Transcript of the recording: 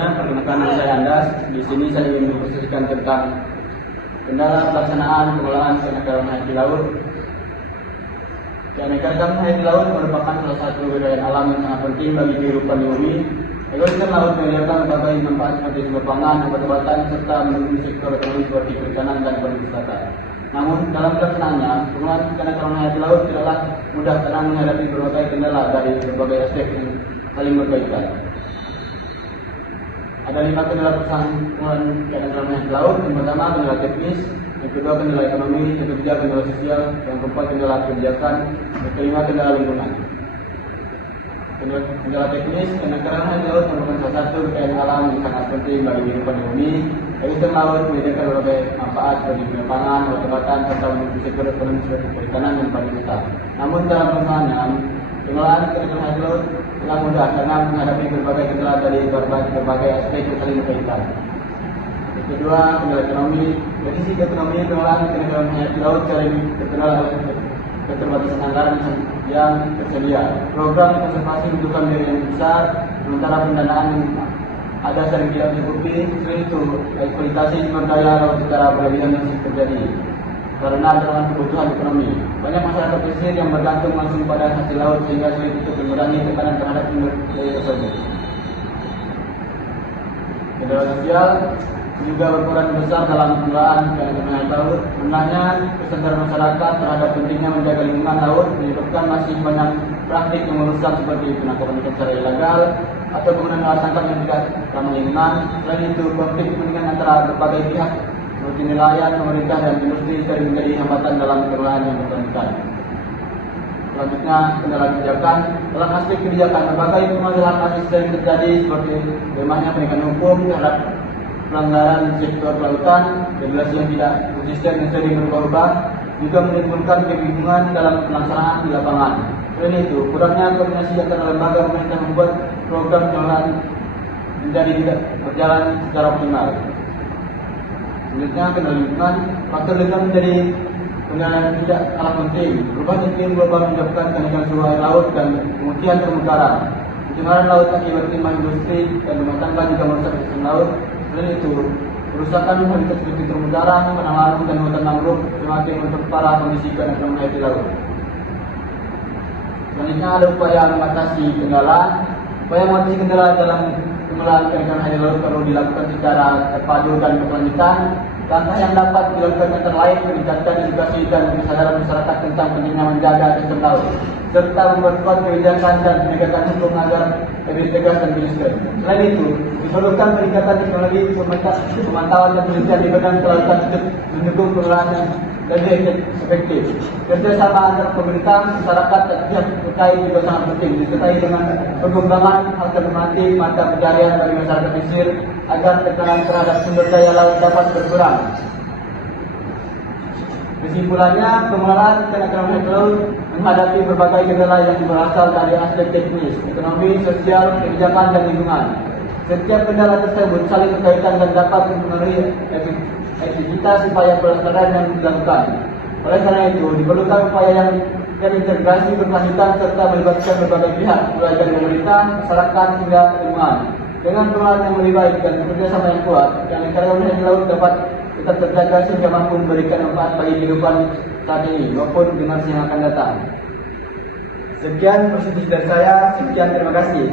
semuanya, perkenalkan nama saya Andas. Di sini saya ingin mempresentasikan tentang kendala pelaksanaan pengolahan keanekaragaman hayati laut. Keanekaragaman hayati laut merupakan salah satu daya alam yang sangat penting bagi kehidupan di bumi. Ekosistem laut menyediakan berbagai manfaat seperti sumber pangan, obat-obatan, serta mendukung sektor ekonomi seperti perikanan dan pariwisata. Namun dalam pelaksanaannya, pengolahan keanekaragaman hayati laut tidaklah mudah karena menghadapi berbagai kendala dari berbagai aspek yang saling berkaitan. Ada 5 kendala pelaksanaan pengolahan keanekaragaman hayati laut. Yang pertama, kendala teknis; yang kedua, kendala ekonomi; yang ketiga, kendala sosial; yang keempat, kendala kebijakan; yang kelima, kendala lingkungan. Kendala teknis: keanekaragaman hayati laut merupakan salah satu kekayaan alam yang sangat penting bagi kehidupan di bumi. Ekosistem laut menyediakan berbagai manfaat seperti sumber pangan, obat-obatan, serta mendukung sektor ekonomi seperti perikanan dan pariwisata. Namun dalam pelaksanaannya, pengolahan keanekaragaman hayati laut telah mudah karena menghadapi berbagai kendala dari berbagai aspek yang saling berkaitan. Yang kedua, kendala ekonomi. Dari sisi ekonomi, pengolahan keanekaragaman hayati laut sering terkendala oleh keterbatasan anggaran yang tersedia. Program konservasi membutuhkan biaya yang besar, sementara pendanaan yang ada sering tidak mencukupi. Selain itu, eksploitasi sumber daya laut secara berlebihan masih terjadi karena dengan kebutuhan ekonomi. Banyak masyarakat pesisir yang bergantung langsung pada hasil laut sehingga sulit untuk mengurangi tekanan terhadap sumber daya tersebut. Kendala sosial juga berperan besar dalam pengolahan keanekaragaman hayati laut. Rendahnya kesadaran masyarakat terhadap pentingnya menjaga lingkungan laut menyebabkan masih banyak praktik yang merusak seperti penangkapan ikan secara ilegal atau penggunaan alat tangkap yang tidak ramah lingkungan. Selain itu, konflik kepentingan antara berbagai pihak seperti nelayan, pemerintah, dan industri sering menjadi hambatan dalam pengolahan yang berkelanjutan. Selanjutnya, kendala kebijakan. Dalam aspek kebijakan, berbagai permasalahan masih sering terjadi seperti lemahnya penegakan hukum terhadap pelanggaran sektor kelautan, regulasi yang tidak konsisten dan sering berubah-ubah, juga menimbulkan kebingungan dalam pelaksanaan di lapangan. Selain itu, kurangnya koordinasi antara lembaga pemerintah membuat program pengolahan menjadi tidak berjalan secara optimal. Selanjutnya, kendala lingkungan. Faktor lingkungan menjadi kendala yang tidak kalah penting. Perubahan iklim global menyebabkan kenaikan suhu air laut dan kemudian terumbu karang. Pencemaran laut akibat limbah industri dan rumah tangga juga merusak ekosistem laut. Selain itu, kerusakan habitat seperti terumbu karang, penanggalan dan hutan mangrove semakin memperparah kondisi keanekaragaman hayati laut. Selanjutnya, ada upaya mengatasi kendala. Upaya mengatasi kendala dalam pengolahan keanekaragaman hayati laut perlu dilakukan secara terpadu dan berkelanjutan. Langkah yang dapat dilakukan antara lain meningkatkan edukasi dan kesadaran masyarakat tentang pentingnya menjaga ekosistem laut, serta memperkuat kebijakan dan penegakan hukum agar lebih tegas dan konsisten. Selain itu, diperlukan peningkatan teknologi pemantauan dan penelitian di bidang kelautan untuk mendukung pengolahan yang lebih efektif. Kerjasama antara pemerintah, masyarakat, dan pihak terkait juga sangat penting, disertai dengan pengembangan alternatif mata pencarian bagi masyarakat pesisir agar tekanan terhadap sumber daya laut dapat berkurang. Kesimpulannya, pengolahan keanekaragaman hayati laut menghadapi berbagai kendala yang berasal dari aspek teknis, ekonomi, sosial, kebijakan, dan lingkungan. Setiap kendala tersebut saling berkaitan dan dapat mempengaruhi aktivitas upaya pelestarian yang dilakukan. Oleh karena itu, diperlukan upaya yang terintegrasi berkelanjutan serta melibatkan berbagai pihak, mulai dari pemerintah, masyarakat, hingga lingkungan. Dengan pengolahan yang lebih baik dan kerjasama yang kuat, keanekaragaman hayati laut dapat tetap terjaga sehingga mampu memberikan manfaat bagi kehidupan saat ini maupun generasi yang akan datang. Sekian presentasi dari saya. Sekian, terima kasih.